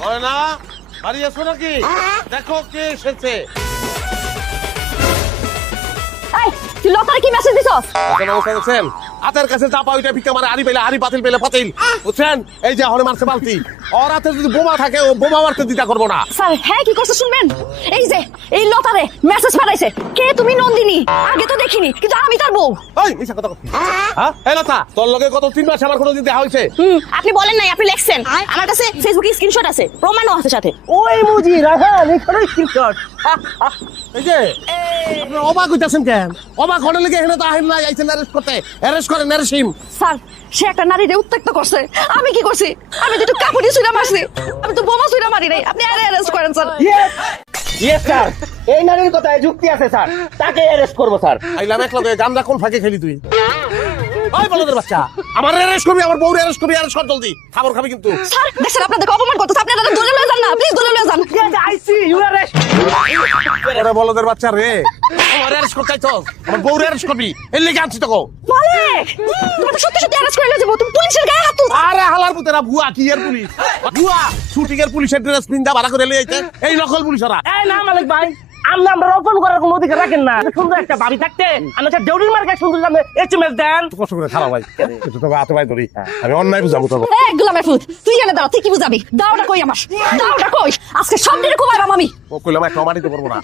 ময়না বাড়ি এসো নাকি? দেখো কে এসেছে। এই তুই লতারে কি মেসেজ দিছস? বুঝছেন হাতের কাছে যা পাও ওইটা ভিক্ষা মারে, হাড়ি পেলে হাড়ি, পাতিল পেলে পাতিল, বুঝছেন? এই যে হলে মারছে বালতি, ওর হাতে যদি বোমা থাকে ও বোমা মারতে দিতা করবো না। স্যার হ্যাঁ কি করছে শুনবেন? এই যে এই লতারে মেসেজ পাঠাইছে, কে তুমি নন্দিনী? আগে তো দেখিনি, কিন্তু আমি তার বউ। এই মিছা কথা কথা। হ্যাঁ এই লতা, তোর লগে কত 3 মাস আমার কোনোদিন দেখা হয়েছে? আপনি বলেন নাই, আপনি লেখছেন। আমার কাছে ফেসবুকে স্ক্রিনশট আছে, প্রমাণও আছে সাথে। ওই মুজি রাখান এখানে স্ক্রিনশট। এই যে আপনি অবাক হইতাছেন কেন? অবাক হলে লেগে এখানে তো আহেন না, আইছেন অ্যারেস্ট করতে। অ্যারেস্ট করেন নারসিম। স্যার সে একটা নারীরে উত্ত্যক্ত করছে, আমি কি করছি? আমি তো একটু কাপড় দিয়ে ছুঁড়ে মারছি, আমি তো বোমা ছুঁড়ে মারি নাই। আপনি আরে অ্যারেস্ট করেন স্যার। ইয়েস স্যার, এই নারীর কথায় যুক্তি আছে স্যার, তাকে অ্যারেস্ট করব স্যার। আইলাম এক লগে গামজা কোন ফাঁকে খেলি তুই? ওই বলদের বাচ্চা, আমার অ্যারেস্ট করবি, আমার বউরে অ্যারেস্ট করবি, অ্যারেস্ট কর জলদি, খাবার খাবি কিন্তু। স্যার দেখছেন আপনাদেরকে অপমান করতেছে, আপনি তাদের দলে লয়ে যান না, প্লিজ দলে লয়ে যান। আইসি ইউ অ্যারেস্ট। ওরে বলদের বাচ্চা রে, আমার অ্যারেস্ট করতে চাইছস? আমার বউরে অ্যারেস্ট করবি, এর লেগে আনছি তোকে। মালিক তুমি তো সত্যি সত্যি অ্যারেস্ট করে লয়ে যাবো, তুমি পুলিশের গায়ে হাত তুলছো। আরে হালার পুতেরা ভুয়া, কি এর পুলিশ? ভুয়া শুটিং এর পুলিশের ড্রেস পিন্দা ভাড়া করে লিয়ে আইতে, এই নকল পুলিশ ওরা। এই না মালিক ভাই, আমরা ওপেন করার কোনো অধিকার রাখেন না। সুন্দর একটা বাড়ি থাকতে আমরা দেউড়ির মার্কেট সুন্দর নামে এসএমএস দেন। কষ্ট করে খারাপ ভাই, একটু তোকে হাতে ভাই ধরি, আমি অন্যায় বুঝাবো তোকে। এই গোলামের ফুল, তুই এনে দাও, তুই কি বুঝাবি? দাওটা কই আমার, দাওটা কই? আজকে সব দিনে খুব আইবাম আমি। ও কইলাম একটা মাটিতে পারবো না।